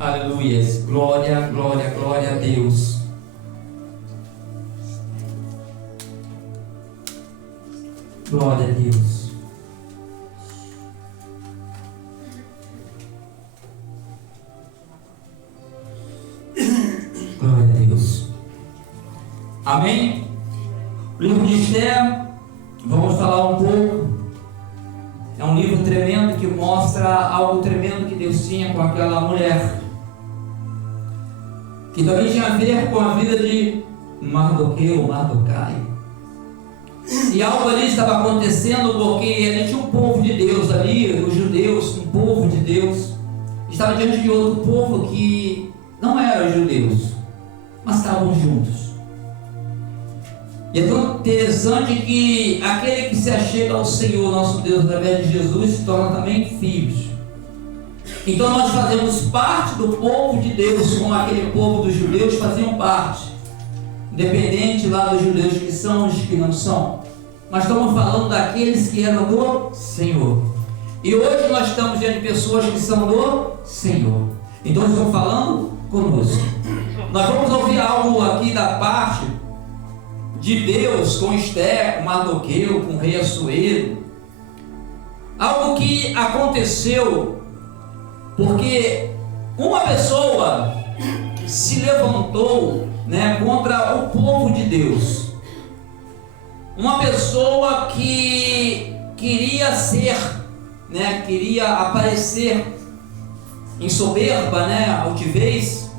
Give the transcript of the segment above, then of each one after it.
Aleluia. Glória, glória, glória a Deus. Glória a Deus. Glória a Deus. Amém? O livro de Esther, vamos falar um pouco. É um livro tremendo que mostra algo tremendo que Deus tinha com aquela mulher, que também tinha a ver com a vida de Mardoqueu, Mardocai. E algo ali estava acontecendo porque ali tinha um povo de Deus ali, os judeus, um povo de Deus, estava diante de outro povo que não eram judeus, mas estavam juntos. E é tão interessante que aquele que se achega ao Senhor, nosso Deus, através de Jesus, se torna também filhos. Então nós fazemos parte do povo de Deus, como aquele povo dos judeus faziam parte, independente lá dos judeus que são e os que não são. Mas estamos falando daqueles que eram do Senhor. E hoje nós estamos diante de pessoas que são do Senhor. Então eles estão falando conosco. Nós vamos ouvir algo aqui da parte de Deus com Esther, com Mardoqueu, com o rei Assuero. Algo que aconteceu porque uma pessoa se levantou, contra o povo de Deus. Uma pessoa que queria ser, queria aparecer em soberba, altivez,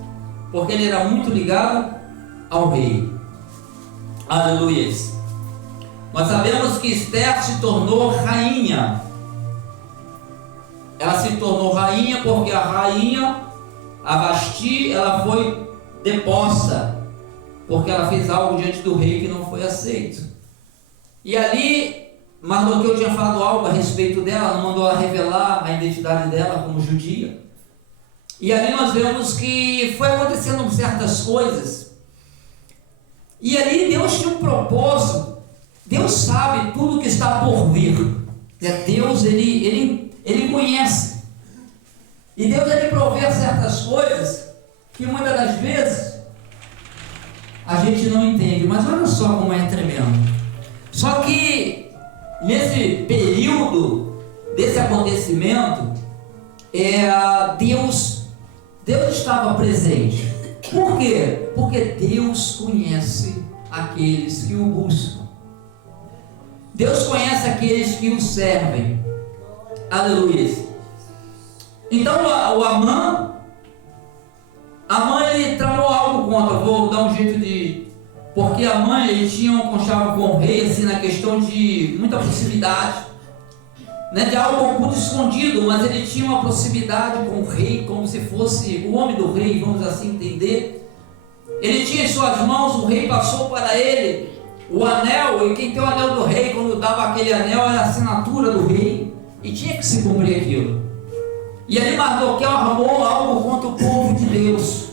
porque ele era muito ligado ao rei. Aleluia. Nós sabemos que Esther se tornou rainha. Ela se tornou rainha porque a rainha, a Vasti, ela foi deposta, porque ela fez algo diante do rei que não foi aceito. E ali, Mardoqueu tinha falado algo a respeito dela, não mandou ela revelar a identidade dela como judia. E ali nós vemos que foi acontecendo certas coisas. E ali Deus tinha um propósito. Deus sabe tudo que está por vir. Deus, ele conhece. E Deus, ele provê certas coisas que muitas das vezes a gente não entende. Mas olha só como é tremendo. Só que nesse período desse acontecimento, Deus estava presente. Por quê? Porque Deus conhece aqueles que o buscam. Deus conhece aqueles que o servem. Aleluia. Então o Amã ele tramou algo contra. Vou dar um jeito de... Porque Amã, ele tinha um conchavo com o rei, assim, na questão de muita proximidade, de algo oculto, escondido, mas ele tinha uma proximidade com o rei, como se fosse o homem do rei, vamos assim entender. Ele tinha em suas mãos, o rei passou para ele o anel, e quem tem o anel do rei, quando dava aquele anel, era a assinatura do rei, e tinha que se cumprir aquilo. E ali Mardoqueu armou algo contra o povo de Deus.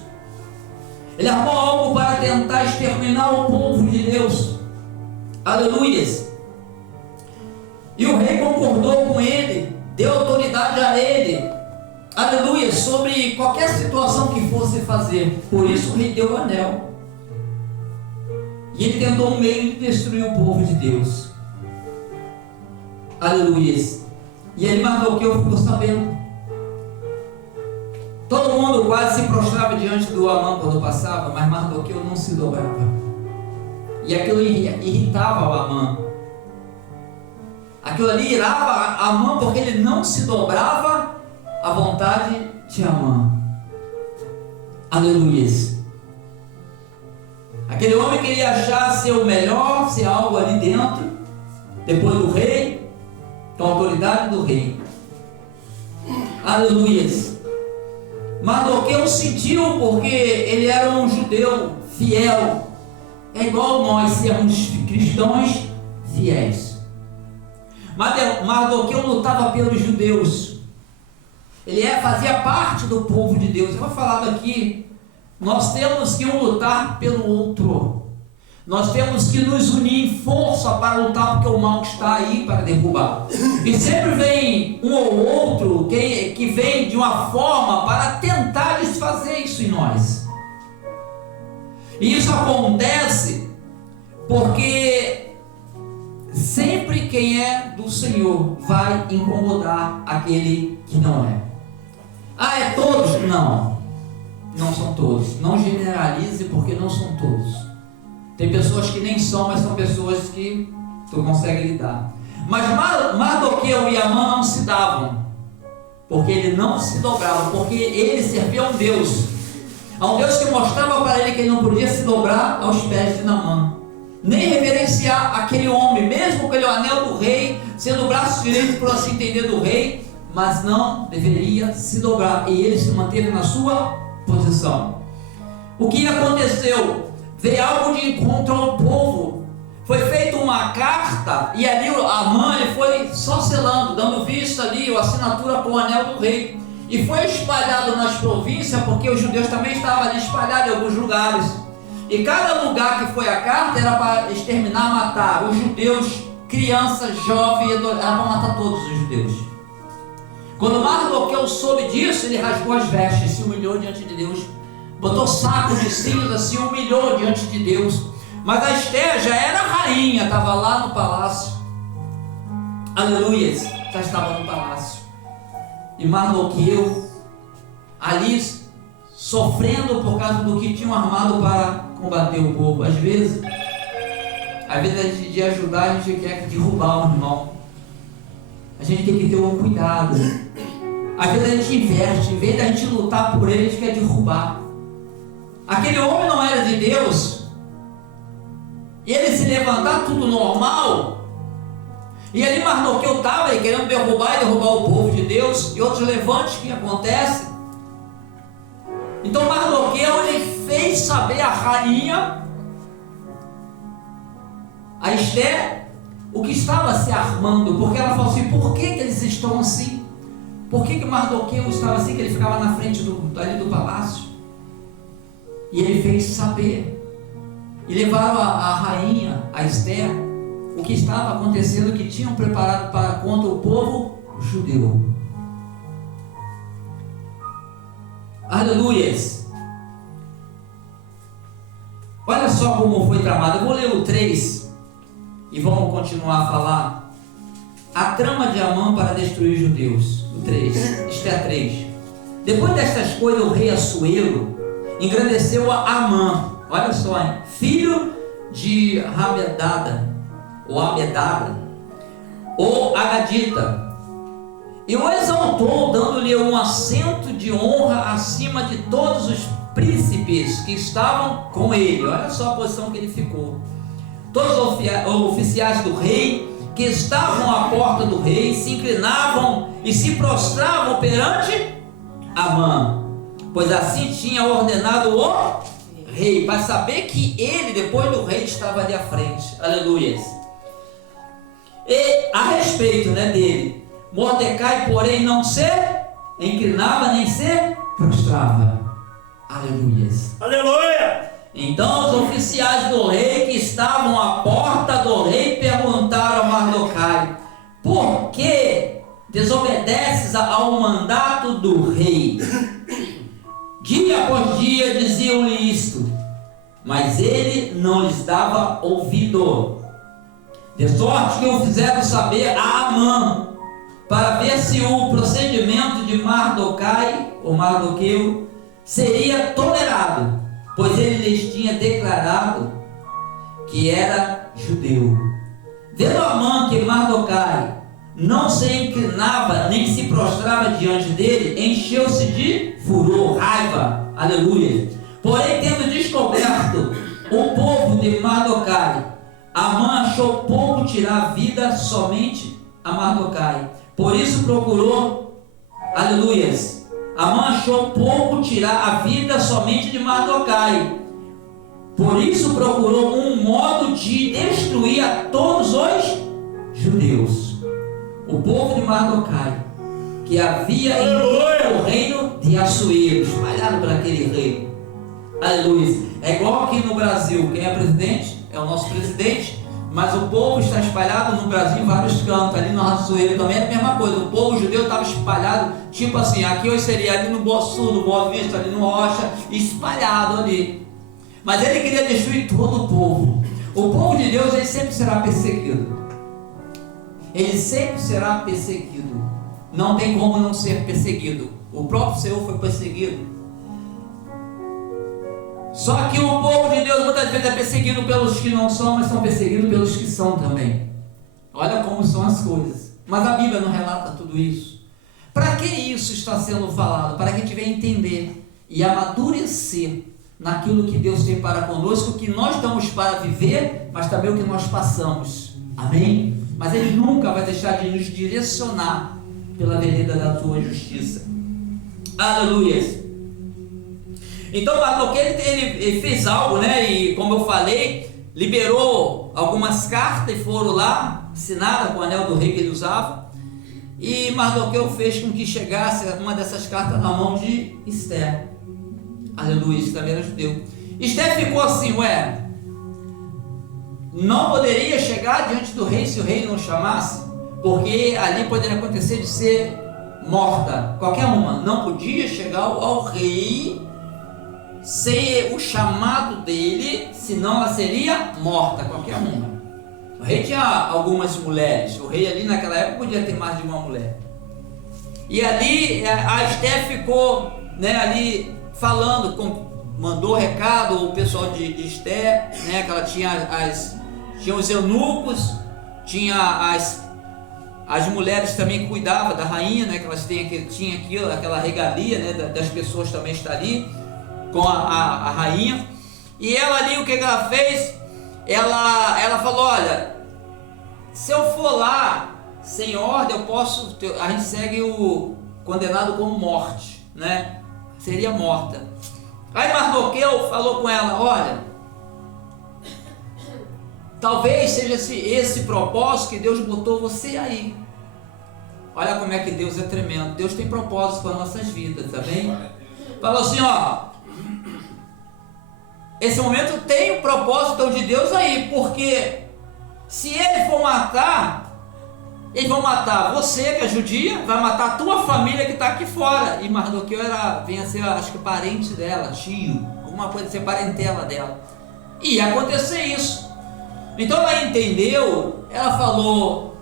Ele armou algo para tentar exterminar o povo de Deus. Aleluia. E o rei concordou com ele, deu autoridade a ele, aleluia, sobre qualquer situação que fosse fazer. Por isso o rei deu o anel. E ele tentou um meio de destruir o povo de Deus. Aleluia. E aí Mardoqueu ficou sabendo. Todo mundo quase se prostrava diante do Amã quando passava, mas Mardoqueu não se dobrava. E aquilo irritava o Amã. Aquilo ali irava Amã porque ele não se dobrava à vontade de Amã. Aleluia. Aquele homem queria achar ser o melhor, ser algo ali dentro, depois do rei, com a autoridade do rei. Aleluia. Mardoqueu sentiu, porque ele era um judeu fiel. É igual nós sermos cristãos fiéis. Mardoqueu lutava pelos judeus. Ele fazia parte do povo de Deus. Eu vou falar daqui. Nós temos que lutar pelo outro. Nós temos que nos unir em força para lutar, porque o mal está aí para derrubar. E sempre vem um ou outro que vem de uma forma para tentar desfazer nós. E isso acontece porque sempre quem é do Senhor vai incomodar aquele que não é. Ah, é todos? Não, não são todos. Não generalize, porque não são todos. Tem pessoas que nem são, mas são pessoas que tu consegue lidar. Mas Mardoqueu e Amã não se davam, porque ele não se dobrava, porque ele servia a um Deus que mostrava para ele que ele não podia se dobrar aos pés de Naamã, nem reverenciar aquele homem, mesmo com aquele anel do rei, sendo o braço direito, por assim entender, do rei, mas não deveria se dobrar, e ele se manteve na sua posição. O que aconteceu? Veio algo de encontro ao povo. Foi feita uma carta, e ali Amã ele foi só selando, dando vista ali, a assinatura com o anel do rei, e foi espalhado nas províncias, porque os judeus também estavam ali espalhados em alguns lugares, e cada lugar que foi a carta era para exterminar, matar os judeus, crianças, jovens, era para matar todos os judeus. Quando Mardoqueu soube disso, ele rasgou as vestes, se humilhou diante de Deus, botou sacos de cinza, se humilhou diante de Deus. Mas a Esther já era rainha, estava lá no palácio. Aleluia, já estava no palácio. E Mardoqueu ali sofrendo por causa do que tinham armado para combater o povo. Às vezes a gente de ajudar, a gente quer derrubar o irmão. A gente tem que ter um cuidado. Às vezes a gente inverte, em vez de a gente lutar por ele, a gente quer derrubar. Aquele homem não era de Deus, e ele se levantar tudo normal, e ali Mardoqueu estava querendo derrubar o povo de Deus, e outros levantes que acontecem. Então Mardoqueu ele fez saber a rainha, a Esther, o que estava se armando, porque ela falou assim: por que eles estão assim? Por que Mardoqueu estava assim, que ele ficava na frente ali do palácio? E ele fez saber, e levaram a rainha, a Esther, o que estava acontecendo, que tinham preparado contra o povo judeu. Aleluias! Olha só como foi tramado. Eu vou ler o 3 e vamos continuar a falar. A trama de Amã para destruir os judeus. O 3, Esther 3. Depois destas coisas, o rei Assuero engrandeceu a Amã, olha só, hein? Filho de Hamedada, ou Amedada, ou Agadita, e o exaltou, dando-lhe um assento de honra acima de todos os príncipes que estavam com ele. Olha só a posição que ele ficou. Todos os oficiais do rei que estavam à porta do rei se inclinavam e se prostravam perante Amã, pois assim tinha ordenado o rei, para saber que ele, depois do rei, estava ali à frente. Aleluia. E a respeito dele, Mordecai, porém, não se inclinava nem se prostrava. Aleluia. Aleluia. Então os oficiais do rei que estavam à porta do rei perguntaram a Mardoquai: por que desobedeces ao mandato do rei? Dia após dia diziam-lhe isto, mas ele não lhes dava ouvido. De sorte que o fizeram saber a Amã, para ver se o procedimento de Mardoquai, ou Mardoqueu, seria tolerado, pois ele lhes tinha declarado que era judeu. Vendo Amã que Mardoquai não se inclinava nem se prostrava diante dele, encheu-se de furor, raiva, aleluia. Porém, tendo descoberto o povo de Mardoquai, Amã achou pouco tirar a vida somente a Mardoquai. Por isso procurou, aleluia. Amã achou pouco tirar a vida somente de Mardoquai. Por isso procurou um modo de destruir a todos os judeus. O povo de Mardoquai, que havia em o reino de Assuero, espalhado por aquele reino. Aleluia. É igual aqui no Brasil, quem é presidente é o nosso presidente, Mas o povo está espalhado no Brasil em vários cantos. Ali no Rassueiro também é a mesma coisa. O povo judeu estava espalhado, tipo assim, aqui hoje seria ali no Boa Sul, no Boa Vista, ali no Rocha, espalhado ali. Mas ele queria destruir todo o povo. O povo de Deus, ele sempre será perseguido. Ele sempre será perseguido. Não tem como não ser perseguido. O próprio Senhor foi perseguido. Só que o povo de Deus muitas vezes é perseguido pelos que não são, mas são perseguidos pelos que são também. Olha como são as coisas. Mas a Bíblia não relata tudo isso. Para que isso está sendo falado? Para que a gente venha entender e amadurecer naquilo que Deus tem para conosco, que nós estamos para viver, mas também o que nós passamos. Amém? Mas Ele nunca vai deixar de nos direcionar pela vereda da tua justiça. Aleluia. Então Mardoqueu ele fez algo, né? E como eu falei, liberou algumas cartas e foram lá, assinadas com o anel do rei que ele usava. E Mardoqueu fez com que chegasse uma dessas cartas na mão de Esther. Aleluia, isso também era judeu. Esther ficou assim, não poderia chegar diante do rei se o rei não chamasse, porque ali poderia acontecer de ser morta, qualquer uma. Não podia chegar ao rei sem o chamado dele, senão ela seria morta, qualquer uma. O rei tinha algumas mulheres, o rei ali naquela época podia ter mais de uma mulher. E ali a Esther ficou, né, ali falando, mandou recado o pessoal de Esther, né, que ela tinha os eunucos, tinha as mulheres também que cuidavam da rainha, né, que elas tinham aquela regalia, né, das pessoas também estar ali com a rainha. E ela ali, o que ela fez? Ela falou: olha, se eu for lá sem ordem, a gente segue o condenado como morte, né? Seria morta. Aí Mardoqueu falou com ela: olha, talvez seja esse propósito que Deus botou você aí. Olha como é que Deus é tremendo. Deus tem propósito para nossas vidas, tá bem? Falou assim, esse momento tem o propósito de Deus aí, porque se ele for matar, eles vão matar você que é judia, vai matar a tua família que está aqui fora. E Mardoqueu vinha a ser, acho que parente dela, tio, alguma coisa assim, parentela dela. E ia acontecer isso. Então ela entendeu, ela falou,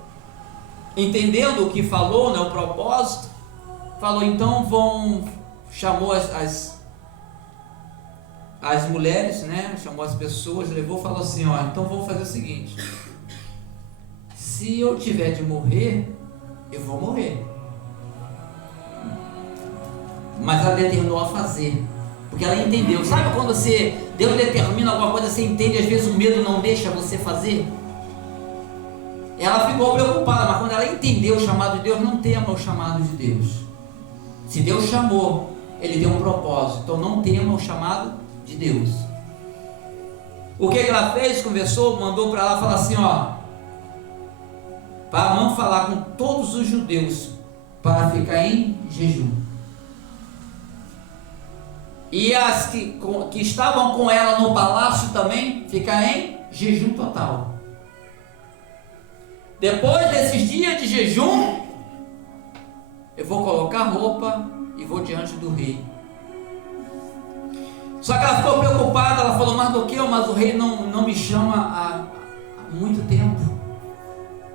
entendendo o que falou, né, o propósito, falou, então chamou as mulheres, né, chamou as pessoas, levou, falou assim, então vamos fazer o seguinte, se eu tiver de morrer, eu vou morrer. Mas ela determinou a fazer, porque ela entendeu. Sabe quando Deus determina alguma coisa, você entende, às vezes o medo não deixa você fazer? Ela ficou preocupada, mas quando ela entendeu o chamado de Deus, não tema o chamado de Deus. Se Deus chamou, Ele deu um propósito, então não tema o chamado de Deus. O que ela fez? Conversou, mandou para lá falar assim, para não falar com todos os judeus, para ficar em jejum. E as que estavam com ela no palácio também, ficar em jejum total. Depois desses dias de jejum, eu vou colocar roupa e vou diante do rei. Só que ela ficou preocupada, ela falou, Mardoqueu, mas o rei não me chama há muito tempo.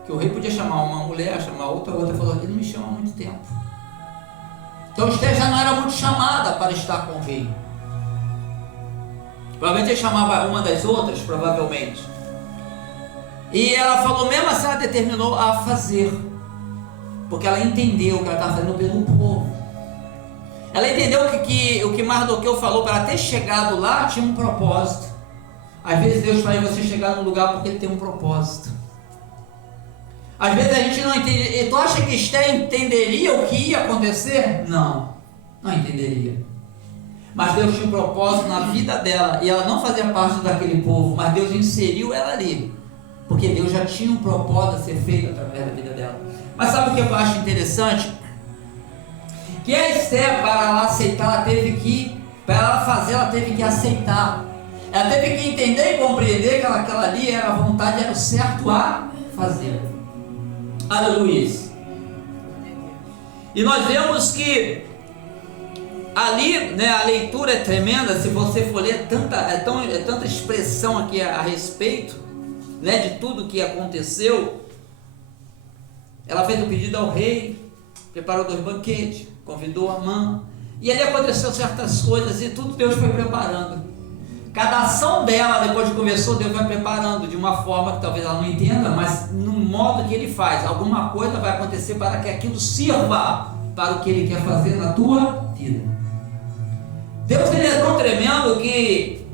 Que o rei podia chamar uma mulher, chamar outra, falou, ele não me chama há muito tempo. Então Esther já não era muito chamada para estar com o rei. Provavelmente ele chamava uma das outras, provavelmente. E ela falou, mesmo assim ela determinou a fazer, porque ela entendeu que ela estava fazendo pelo povo. Ela entendeu que o que Mardoqueu falou, para ter chegado lá, tinha um propósito. Às vezes Deus faz você chegar num lugar porque Ele tem um propósito. Às vezes a gente não entende. E tu acha que Esther entenderia o que ia acontecer? Não entenderia. Mas Deus tinha um propósito na vida dela, e ela não fazia parte daquele povo, mas Deus inseriu ela ali, porque Deus já tinha um propósito a ser feito através da vida dela. Mas sabe o que eu acho interessante? Que a Esther, para ela aceitar, para ela fazer, ela teve que aceitar. Ela teve que entender e compreender que aquela ali era a vontade, era o certo a fazer. Aleluia. E nós vemos que ali, né, a leitura é tremenda. Se você for ler, é tanta expressão aqui a respeito, né, de tudo que aconteceu. Ela fez o pedido ao rei, preparou 2 banquetes, convidou Amã, e ali aconteceu certas coisas e tudo Deus foi preparando. Cada ação dela, depois que conversou, Deus vai preparando de uma forma que talvez ela não entenda, mas no modo que Ele faz. Alguma coisa vai acontecer para que aquilo sirva para o que Ele quer fazer na tua vida. Deus, Ele é tão tremendo que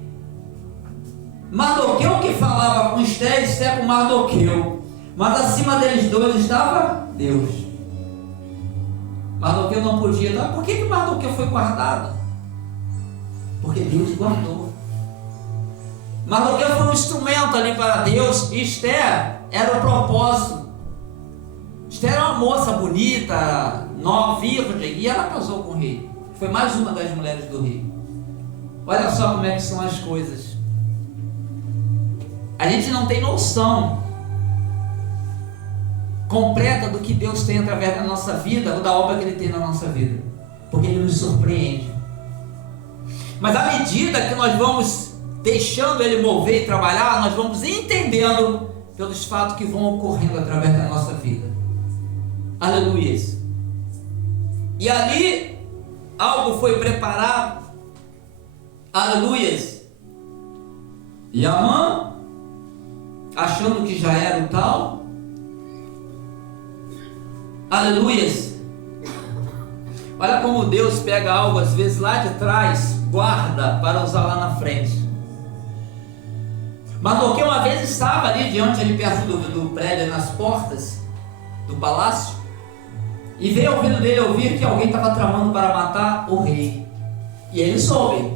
Mardoqueu que falava com Esté, Esté com Mardoqueu, mas acima deles dois estava Deus. Mardoqueu não podia. Por que Mardoqueu foi guardado? Porque Deus guardou. Mardoqueu foi um instrumento ali para Deus. E Esté era o propósito. Esté era uma moça bonita, nova, virgem, e ela casou com o rei. Foi mais uma das mulheres do rei. Olha só como é que são as coisas. A gente não tem noção completa do que Deus tem através da nossa vida, ou da obra que Ele tem na nossa vida, porque Ele nos surpreende. Mas à medida que nós vamos deixando Ele mover e trabalhar, nós vamos entendendo pelos fatos que vão ocorrendo através da nossa vida. Aleluia. E ali algo foi preparado. Aleluia. E Amã, achando que já era o tal, aleluia. Olha como Deus pega algo às vezes lá de trás, guarda para usar lá na frente. Mardoqueu uma vez estava ali diante, ali perto do prédio, nas portas do palácio, e veio ao ouvido dele ouvir que alguém estava tramando para matar o rei. E ele soube.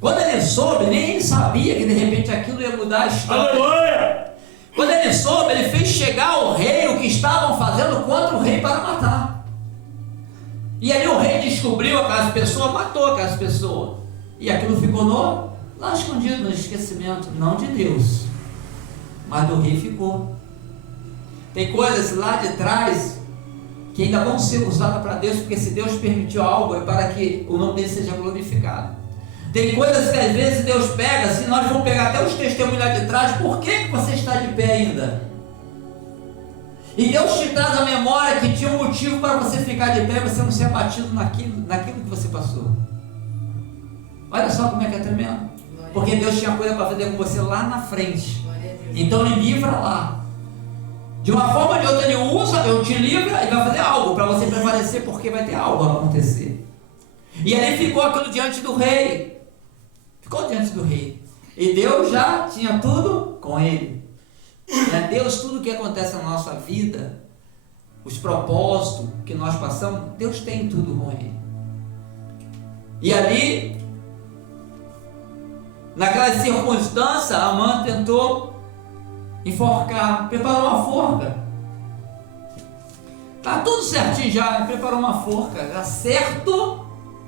Quando ele soube, nem ele sabia que de repente aquilo ia mudar a história. Aleluia! Quando ele soube, ele fez chegar ao rei o que estavam fazendo contra o rei para matar. E ali o rei descobriu aquelas pessoas, matou aquelas pessoas. E aquilo ficou lá escondido, no esquecimento, não de Deus, mas do rei ficou. Tem coisas lá de trás que ainda vão ser usadas para Deus, porque se Deus permitiu algo é para que o nome dele seja glorificado. Tem coisas que às vezes Deus pega, assim, nós vamos pegar até os testemunhos lá de trás. Por que você está de pé ainda? E Deus te traz a memória que tinha um motivo para você ficar de pé e você não ser abatido naquilo que você passou. Olha só como é que é tremendo. Porque Deus tinha coisa para fazer com você lá na frente. Então Ele livra lá. De uma forma ou de outra Ele usa, Ele te livra e vai fazer algo para você prevalecer, porque vai ter algo a acontecer. E ali ficou aquilo diante do rei. Ficou diante do rei. E Deus já tinha tudo com ele. Deus, tudo que acontece na nossa vida, os propósitos que nós passamos, Deus tem tudo com ele. E ali, naquela circunstância, Amã tentou enforcar, preparou uma forca. Está tudo certinho já, preparou uma forca, já certo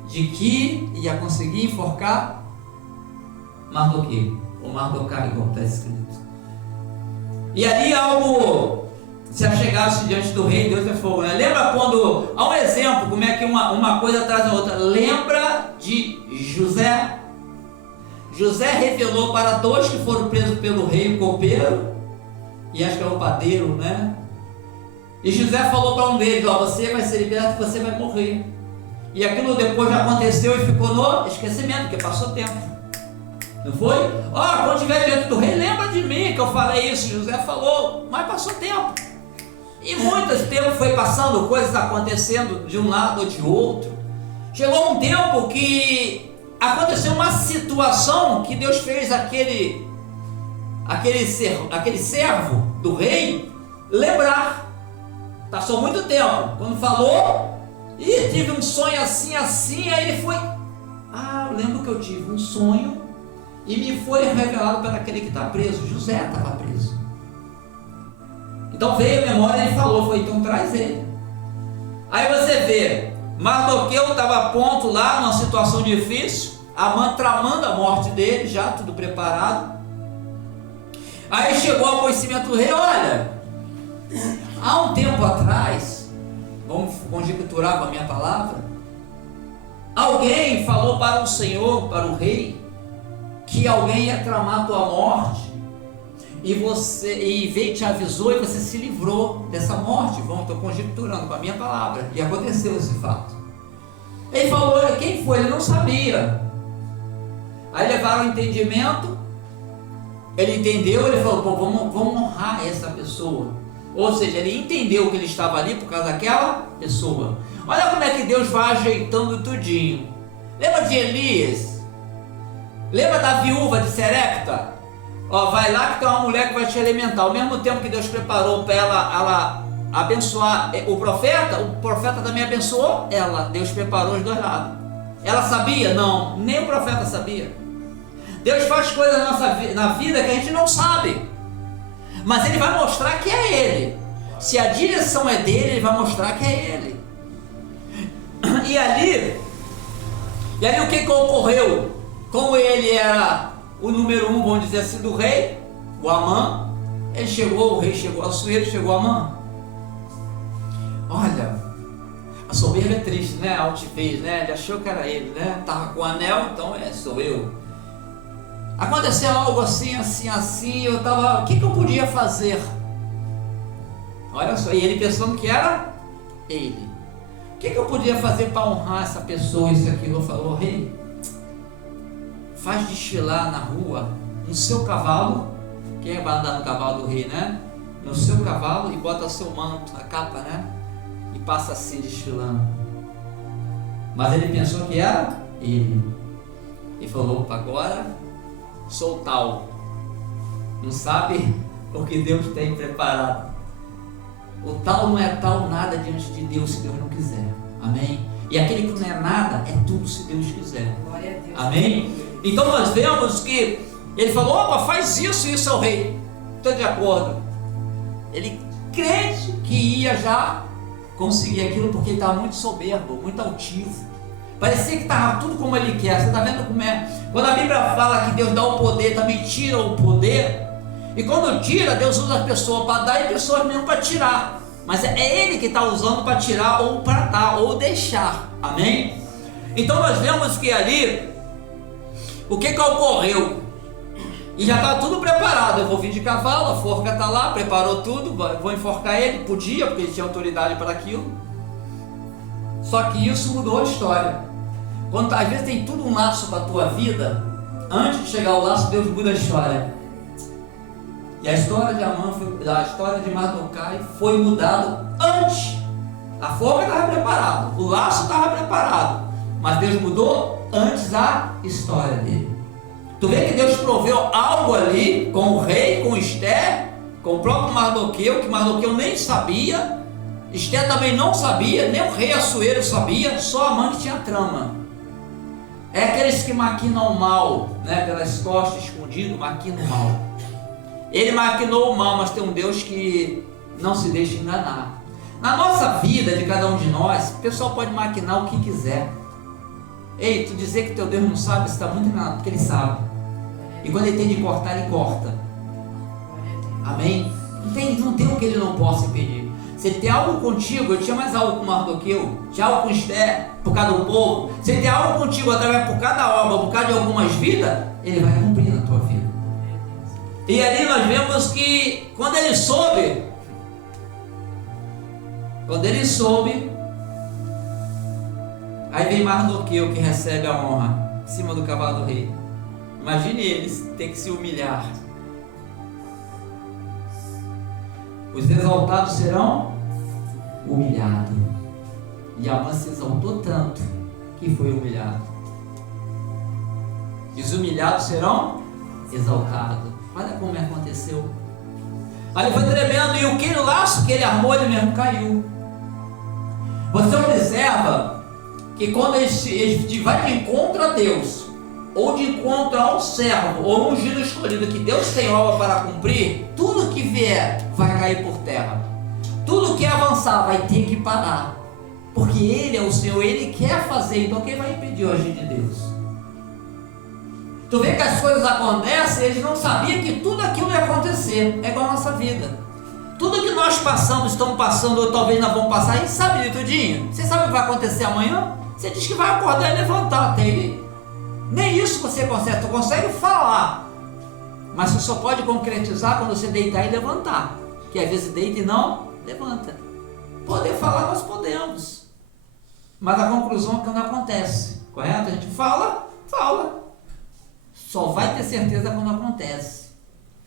de que ia conseguir enforcar Mardoqueu, ou Mardocai, como está escrito. E ali algo se achegasse diante do rei, Deus é fogo, né? Lembra quando, há um exemplo, como é que uma coisa traz a outra. Lembra de José? José revelou para 2 que foram presos pelo rei, o copeiro, e acho que é o padeiro, né? E José falou para um deles, você vai ser liberto, você vai morrer. E aquilo depois já aconteceu e ficou no esquecimento, porque passou tempo. Não foi? Quando estiver diante do rei, lembra de mim que eu falei isso. José falou, mas passou tempo. E muito tempo foi passando, coisas acontecendo de um lado ou de outro. Chegou um tempo que aconteceu uma situação que Deus fez aquele servo do rei lembrar. Passou muito tempo. Quando falou, e tive um sonho assim, aí ele foi. Eu lembro que eu tive um sonho e me foi revelado para aquele que está preso. José estava preso. Então veio a memória e ele falou, então traz ele. Aí você vê, Mardoqueu estava a ponto lá, numa situação difícil, Amã tramando a morte dele, já tudo preparado. Aí chegou ao conhecimento do rei: olha, há um tempo atrás, vamos conjecturar com a minha palavra, alguém falou para o Senhor, para o rei, que alguém ia tramar a tua morte, e veio, te avisou, e você se livrou dessa morte. Estou conjecturando com a minha palavra, e aconteceu esse fato. Ele falou: quem foi? Ele não sabia. Aí levaram o entendimento, ele entendeu, ele falou: pô, vamos honrar essa pessoa. Ou seja, ele entendeu que ele estava ali por causa daquela pessoa. Olha como é que Deus vai ajeitando tudinho. Lembra de Elias? Lembra da viúva de Serepta? Ó, vai lá que tem uma mulher que vai te alimentar. Ao mesmo tempo que Deus preparou para ela abençoar o profeta também abençoou ela. Deus preparou os dois lados. Ela sabia? Não, nem o profeta sabia. Deus faz coisas na vida que a gente não sabe, mas Ele vai mostrar que é Ele. Se a direção é dele, Ele vai mostrar que é Ele. E ali o que ocorreu? Como ele era o número 1, vamos dizer assim, do rei, o Amã, o rei chegou, Assuero chegou a Amã. Olha, a soberba é triste, né? A altivez, né? Ele achou que era ele, né? Estava com o anel, então sou eu. Aconteceu algo assim, eu estava, o que eu podia fazer? Olha só, e ele pensando que era ele. O que eu podia fazer para honrar essa pessoa, isso, aquilo? Falou: rei, faz desfilar na rua no seu cavalo. Quem vai andar no cavalo do rei, né? No seu cavalo, e bota seu manto, a capa, né? E passa assim desfilando. Mas ele pensou que era ele. E falou: opa, agora sou tal. Não sabe o que Deus tem preparado. O tal não é tal nada diante de Deus, se Deus não quiser. Amém? E aquele que não é nada é tudo, se Deus quiser. Glória a Deus. Amém? Então nós vemos que ele falou: opa, faz isso ao rei. Estou de acordo. Ele crente que ia já conseguir aquilo, porque ele estava muito soberbo, muito altivo. Parecia que estava tudo como ele quer. Você está vendo como é? Quando a Bíblia fala que Deus dá o poder, também tira o poder. E quando tira, Deus usa a pessoa para dar e pessoas mesmo para tirar. Mas é Ele que está usando para tirar, ou para dar, ou deixar. Amém? Então nós vemos que ali, o que ocorreu? E já está tudo preparado. Eu vou vir de cavalo, a forca está lá, preparou tudo, vou enforcar ele. Podia, porque ele tinha autoridade para aquilo. Só que isso mudou a história. Quando às vezes tem tudo um laço para a tua vida, antes de chegar ao laço, Deus muda a história. E a história de Amã, a história de Mardoquai foi mudada antes. A forca estava preparada, o laço estava preparado, mas Deus mudou antes a história dele. Tu vê que Deus proveu algo ali com o rei, com Esther, com o próprio Mardoqueu, que Mardoqueu nem sabia, Esther também não sabia, nem o rei Assuero sabia, só Amã que tinha trama. É aqueles que maquinam o mal, né, pelas costas, escondido, maquinam o mal. Ele maquinou o mal, mas tem um Deus que não se deixa enganar. Na nossa vida, de cada um de nós, o pessoal pode maquinar o que quiser. Ei, tu dizer que teu Deus não sabe, você está muito enganado, porque Ele sabe. E quando Ele tem de cortar, Ele corta. Amém? Não tem o que Ele não possa impedir. Se Ele tem algo contigo, Ele tinha mais algo com Mardoqueu, tinha algo com Esther, por causa do povo. Se Ele tem algo contigo, através por cada obra, por causa de algumas vidas, Ele vai cumprir na tua vida. E ali nós vemos que quando ele soube, aí vem Mardoqueu que recebe a honra em cima do cavalo do rei. Imagine eles ter que se humilhar. Os exaltados serão humilhados. E Amã se exaltou tanto que foi humilhado. E os humilhados serão exaltados. Olha como aconteceu. Aí foi tremendo, e o laço que ele armou, ele mesmo caiu. Você observa que quando ele vai de encontro a Deus, ou de encontro ao servo, ou ungido escolhido, que Deus tem obra para cumprir, tudo que vier vai cair por terra. Tudo que avançar vai ter que parar. Porque Ele é o Senhor, Ele quer fazer, então quem vai impedir o agir de Deus? Tu vê que as coisas acontecem, eles não sabiam que tudo aquilo ia acontecer. É igual a nossa vida. Tudo que nós passamos, estamos passando, ou talvez nós vamos passar, a gente sabe de tudinho. Você sabe o que vai acontecer amanhã? Você diz que vai acordar e levantar até aí. Nem isso você consegue, tu consegue falar. Mas você só pode concretizar quando você deitar e levantar. Que às vezes deita e não levanta. Poder falar nós podemos. Mas a conclusão é que não acontece. Correto? A gente fala. Só vai ter certeza quando acontece.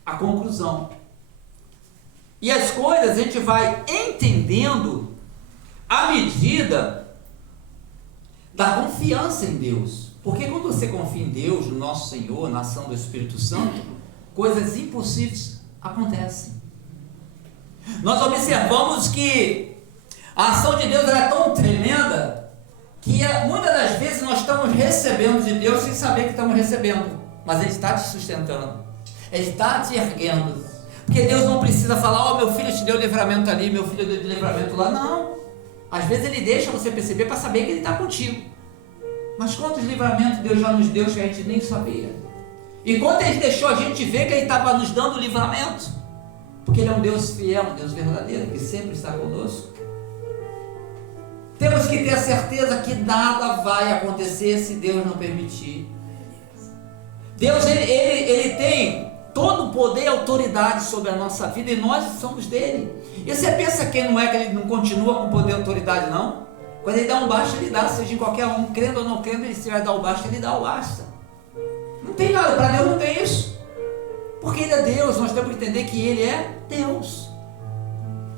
A conclusão. E as coisas a gente vai entendendo à medida da confiança em Deus. Porque quando você confia em Deus, no nosso Senhor, na ação do Espírito Santo, coisas impossíveis acontecem. Nós observamos que a ação de Deus é tão tremenda que muitas das vezes nós estamos recebendo de Deus sem saber que estamos recebendo. Mas Ele está te sustentando. Ele está te erguendo. Porque Deus não precisa falar, meu filho te deu livramento ali, meu filho deu livramento lá. Não. Às vezes Ele deixa você perceber para saber que Ele está contigo. Mas quantos livramentos Deus já nos deu que a gente nem sabia? E quando Ele deixou a gente ver que Ele estava nos dando livramento? Porque Ele é um Deus fiel, um Deus verdadeiro, que sempre está conosco. Temos que ter a certeza que nada vai acontecer se Deus não permitir. Deus, ele tem todo o poder e autoridade sobre a nossa vida e nós somos dele. E você pensa que não é que ele não continua com poder e autoridade, não? Quando ele dá um basta, ele dá, seja em qualquer um, crendo ou não crendo, ele se vai dar o basta, ele dá o basta. Não tem nada, para Deus não tem isso. Porque Ele é Deus, nós temos que entender que Ele é Deus.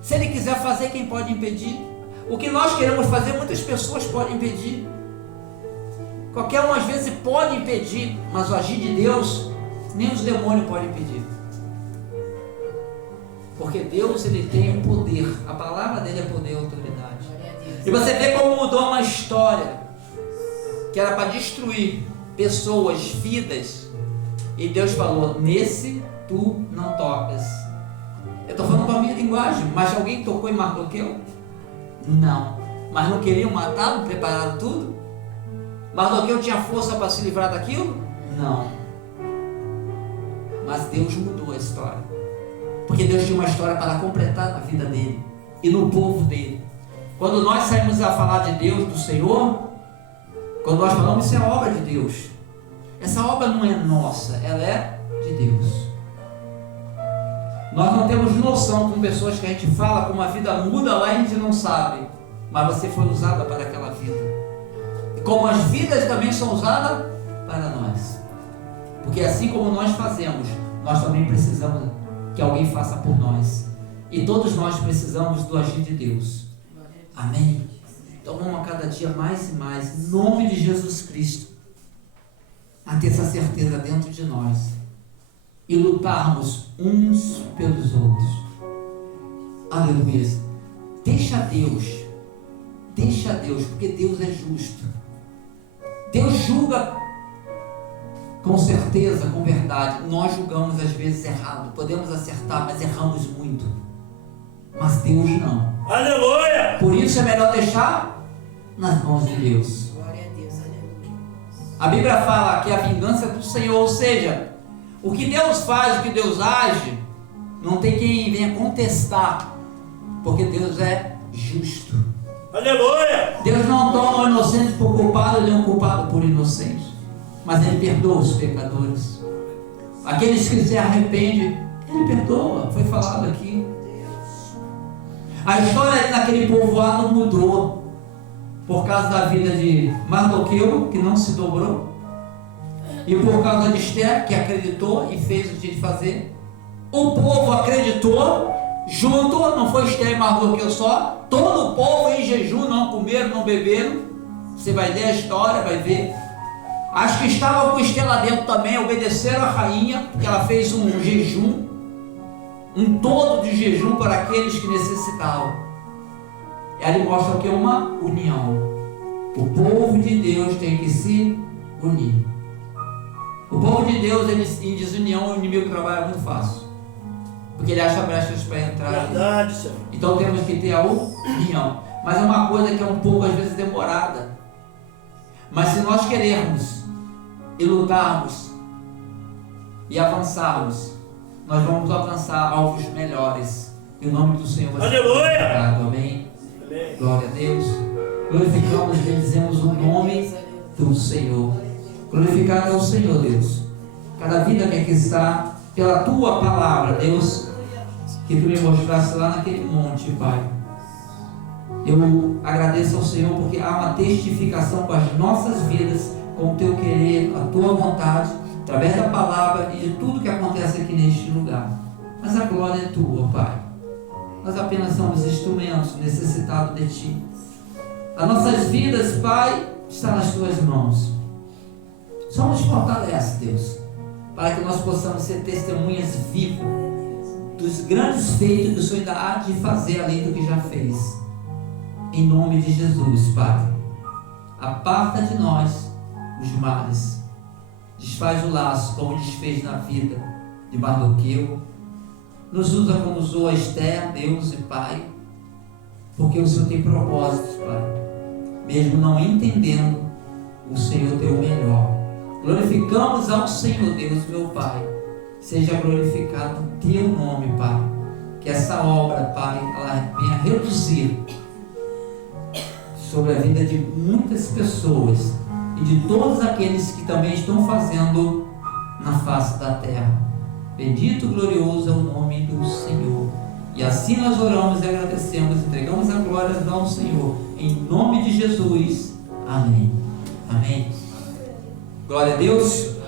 Se Ele quiser fazer, quem pode impedir? O que nós queremos fazer, muitas pessoas podem impedir. Qualquer um às vezes pode impedir, mas o agir de Deus, nem os demônios podem impedir. Porque Deus, Ele tem o poder, a palavra dele é poder e autoridade. E você vê como mudou uma história que era para destruir pessoas, vidas, e Deus falou, nesse tu não tocas. Eu estou falando com a minha linguagem, mas alguém tocou em Mardoqueu? Não. Mas não queriam matar, não prepararam tudo? Mardoqueu tinha força para se livrar daquilo? Não. Mas Deus mudou a história. Porque Deus tinha uma história para completar na vida dele e no povo dele. Quando nós saímos a falar de Deus, do Senhor, quando nós falamos, isso é obra de Deus. Essa obra não é nossa, ela é de Deus. Nós não temos noção com pessoas que a gente fala como a vida muda lá e a gente não sabe. Mas você foi usada para aquela vida. E como as vidas também são usadas para nós. Porque assim como nós fazemos, nós também precisamos que alguém faça por nós. E todos nós precisamos do agir de Deus. Amém? Então vamos a cada dia mais e mais, em nome de Jesus Cristo, a ter essa certeza dentro de nós e lutarmos uns pelos outros. Aleluia. Deixa Deus, porque Deus é justo. Deus julga com certeza, com verdade. Nós julgamos às vezes errado, podemos acertar, mas erramos muito. Mas Deus não. Aleluia! Por isso é melhor deixar nas mãos de Deus. Glória a Deus, aleluia. A Bíblia fala que a vingança é do Senhor, ou seja, o que Deus faz, o que Deus age, não tem quem venha contestar, porque Deus é justo. Aleluia! Deus não toma o inocente por culpado, nem o culpado por inocente, mas Ele perdoa os pecadores. Aqueles que se arrependem, Ele perdoa, foi falado aqui. A história ali naquele povoado mudou por causa da vida de Mardoqueu, que não se dobrou, e por causa de Esther, que acreditou e fez o que tinha de fazer. O povo acreditou junto, não foi Esther e Mardoqueu só, todo o povo em jejum, não comeram, não beberam. Você vai ler a história, vai ver. Acho que estavam com Esther lá dentro também, obedeceram a rainha, porque ela fez um jejum, um todo de jejum para aqueles que necessitavam. Ela mostra o que? Uma união. O povo de Deus tem que se unir. O povo de Deus, ele, em desunião, o inimigo trabalha muito fácil, porque ele acha brechas para entrar. Verdade, Senhor. Então temos que ter a união. Mas é uma coisa que é um pouco às vezes demorada. Mas se nós querermos e lutarmos e avançarmos, nós vamos alcançar alvos melhores. E o nome do Senhor vai ser Aleluia! glorificado. Amém? Amém. Glória a Deus. Glorificamos e bendizemos o nome do Senhor. Glorificado é o Senhor, Deus. Cada vida que aqui está, pela tua palavra, Deus, que tu me mostraste lá naquele monte, Pai. Eu agradeço ao Senhor porque há uma testificação com as nossas vidas, com o teu querer, a tua vontade, através da palavra e de tudo que acontece aqui neste lugar. Mas a glória é tua, Pai. Nós apenas somos instrumentos necessitados de ti. As nossas vidas, Pai, estão nas tuas mãos. Só nos fortalece, Deus, para que nós possamos ser testemunhas vivas dos grandes feitos que o Senhor ainda há de fazer além do que já fez. Em nome de Jesus, Pai, aparta de nós os males, desfaz o laço como desfez na vida de Mardoqueu, nos usa como usou a Esther, Deus e Pai, porque o Senhor tem propósitos, Pai, mesmo não entendendo, o Senhor tem o melhor. Glorificamos ao Senhor, Deus, meu Pai, seja glorificado o teu nome, Pai, que essa obra, Pai, ela venha reduzir sobre a vida de muitas pessoas e de todos aqueles que também estão fazendo na face da terra. Bendito e glorioso é o nome do Senhor. E assim nós oramos e agradecemos, entregamos a glória ao Senhor, em nome de Jesus. Amém. Amém. Glória a Deus.